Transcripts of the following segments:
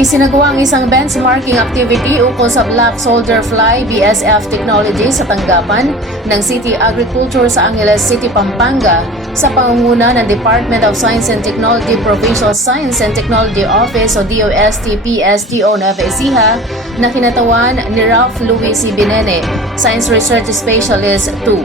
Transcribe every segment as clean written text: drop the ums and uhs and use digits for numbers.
Isinagawa ang isang benchmarking activity ukol sa Black Soldier Fly BSF technology sa tanggapan ng City Agriculture sa Angeles City, Pampanga sa pangunguna ng Department of Science and Technology Provincial Science and Technology Office o DOST-PSTO Nueva Ecija na kinatawan ni Ralph Louis C. Binene, Science Research Specialist 2.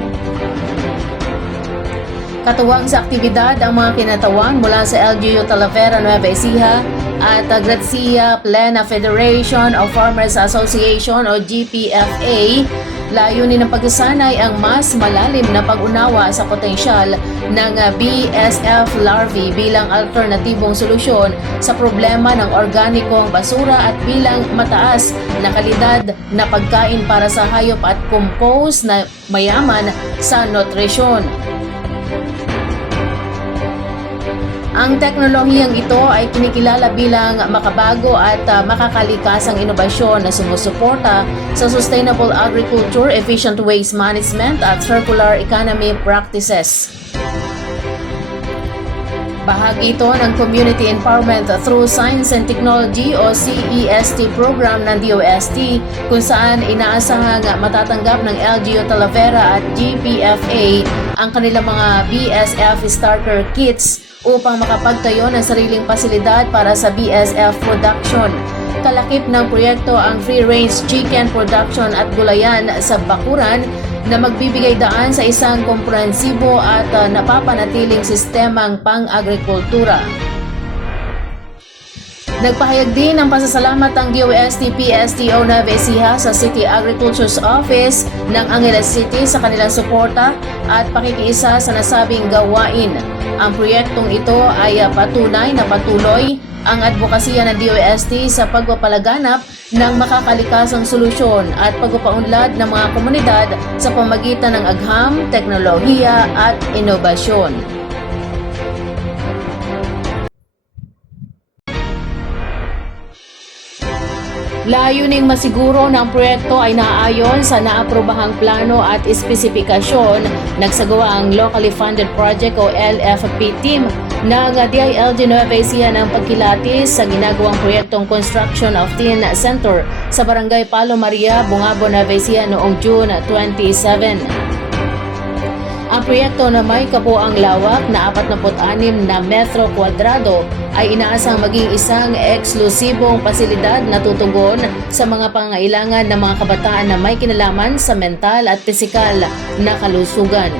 Katuwang sa aktibidad ang mga kinatawan mula sa LGU Talavera Nueva Ecija at Gracia Plena Federation of Farmers Association o GPFA. Layunin ng pagsasanay ang mas malalim na pag-unawa sa potensyal ng BSF larvae bilang alternatibong solusyon sa problema ng organikong basura at bilang mataas na kalidad na pagkain para sa hayop at compost na mayaman sa nutrisyon. Ang teknolohiyang ito ay kinikilala bilang makabago at makakalikasang inobasyon na sumusuporta sa sustainable agriculture, efficient waste management at circular economy practices. Bahagi ito ng Community Empowerment Through Science and Technology o CEST program ng DOST kung saan inaasahang matatanggap ng LGU Talavera at GPFA ang kanilang mga BSF starter kits upang makapagtayo ng sariling pasilidad para sa BSF production. Kalakip ng proyekto ang free-range chicken production at gulayan sa bakuran na magbibigay daan sa isang komprehensibo at napapanatiling sistemang pang-agrikultura. Nagpahayag din ng pasasalamat ang DOST-PSTO Nueva Ecija sa City Agriculture's Office ng Angeles City sa kanilang suporta at pakikiisa sa nasabing gawain. Ang proyektong ito ay patunay na patuloy ang advokasya ng DOST sa pagpapalaganap ng makakalikasang solusyon at pagpapaunlad ng mga komunidad sa pamagitan ng agham, teknolohiya at inobasyon. Layuning masiguro na ang proyekto ay naaayon sa naaprobahang plano at espesipikasyon. Nagsagawa ang Locally Funded Project o LFP team ng DILG Nueva Ecija ng pagkilatis sa ginagawang proyektong Construction of Teen Center sa Barangay Palo Maria, Bungabo, Nueva Ecija noong June 27. Ang proyekto na may kabuuang lawak na 46 na metro kwadrado ay inaasang maging isang eksklusibong pasilidad na tutugon sa mga pangailangan ng mga kabataan na may kinalaman sa mental at pisikal na kalusugan.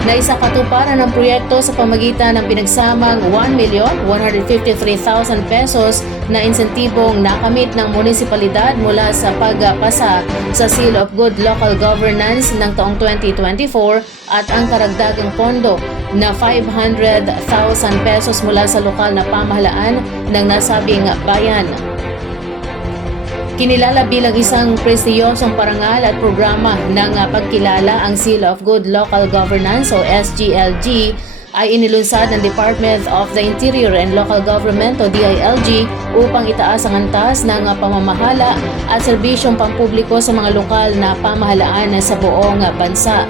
Naisakatuparan ng proyekto sa pamagitan ng pinagsamang 1,153,000 pesos na insentibong nakamit ng munisipalidad mula sa pagpasa sa Seal of Good Local Governance ng taong 2024 at ang karagdagang pondo na 500,000 pesos mula sa lokal na pamahalaan ng nasabing bayan. Kinilala bilang isang prestiyosong parangal at programa ng pagkilala ang Seal of Good Local Governance o SGLG ay inilunsad ng Department of the Interior and Local Government o DILG upang itaas ang antas ng pamamahala at serbisyong pampubliko sa mga lokal na pamahalaan sa buong bansa.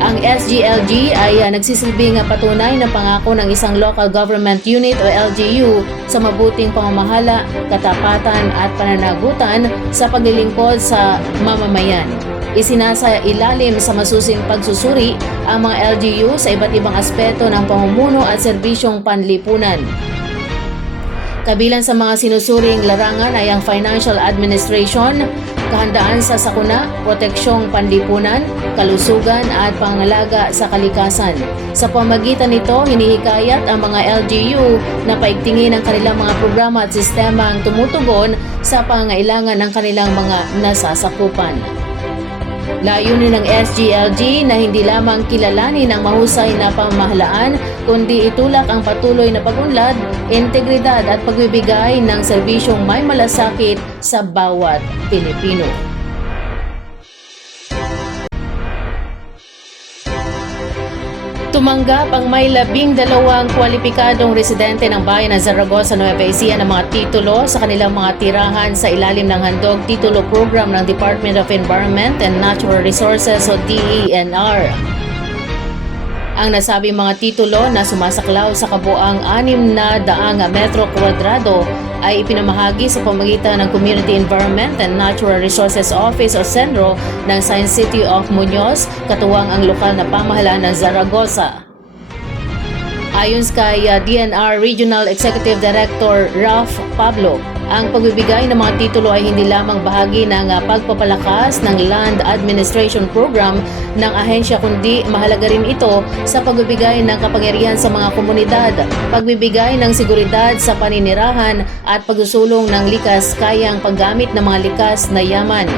Ang SGLG ay nagsisilbing patunay ng pangako ng isang local government unit o LGU sa mabuting pamamahala, katapatan at pananagutan sa paglilingkod sa mamamayan. Isinasa ilalim sa masusing pagsusuri ang mga LGU sa iba't ibang aspeto ng pamumuno at serbisyong panlipunan. Kabilang sa mga sinusuring larangan ay ang financial administration, kahandaan sa sakuna, proteksyong panlipunan, kalusugan at pangalaga sa kalikasan. Sa pamagitan nito, hinihikayat ang mga LGU na paigtingin ang kanilang mga programa at sistema ang tumutugon sa pangailangan ng kanilang mga nasasakupan. Layunin ng SGLG na hindi lamang kilalanin ang mahusay na pamahalaan, kundi itulak ang patuloy na pag-unlad, integridad at pagbibigay ng serbisyong may malasakit sa bawat Pilipino. Tumanggap ang may 12 kwalipikadong residente ng bayan ng Zaragoza, Nueva Ecija ng mga titulo sa kanilang mga tirahan sa ilalim ng handog titulo program ng Department of Environment and Natural Resources o DENR. Ang nasabing mga titulo na sumasaklaw sa kabuang 600 metro kwadrado ay ipinamahagi sa pamagitan ng Community Environment and Natural Resources Office o CENRO ng Science City of Muñoz, katuwang ang lokal na pamahalaan ng Zaragoza. Ayon kay DNR Regional Executive Director Ralph Pablo, ang pagbibigay ng mga titulo ay hindi lamang bahagi ng pagpapalakas ng Land Administration Program ng ahensya, kundi mahalaga rin ito sa pagbibigay ng kapangyarihan sa mga komunidad, pagbibigay ng seguridad sa paninirahan at pagsusulong ng likas kayang paggamit ng mga likas na yaman.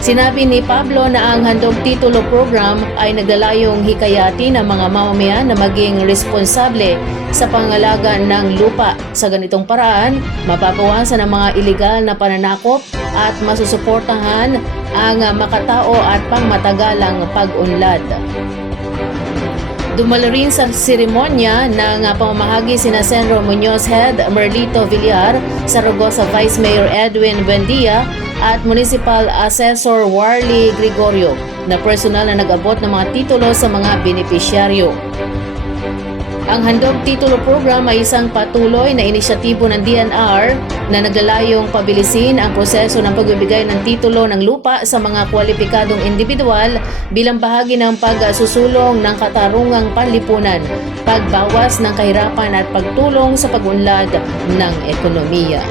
Sinabi ni Pablo na ang Handog Titulo Program ay naglalayong hikayatin ang mga mamamayan na maging responsable sa pangangalaga ng lupa. Sa ganitong paraan, mapapawasan ang mga ilegal na pananakop at masusuportahan ang makatao at pangmatagalang pag-unlad. Dumalo rin sa seremonya ng pamamahagi sina Senro Muñoz Head Merlito Villar, Zaragoza Vice Mayor Edwin Buendia at Municipal Assessor Warley Gregorio na personal na nag-abot ng mga titulo sa mga benepisyaryo. Ang Handog Titulo Program ay isang patuloy na inisyatibo ng DNR na naglalayong pabilisin ang proseso ng pagbibigay ng titulo ng lupa sa mga kwalipikadong individual bilang bahagi ng pagsusulong ng katarungang panlipunan, pagbawas ng kahirapan at pagtulong sa pag-unlad ng ekonomiya.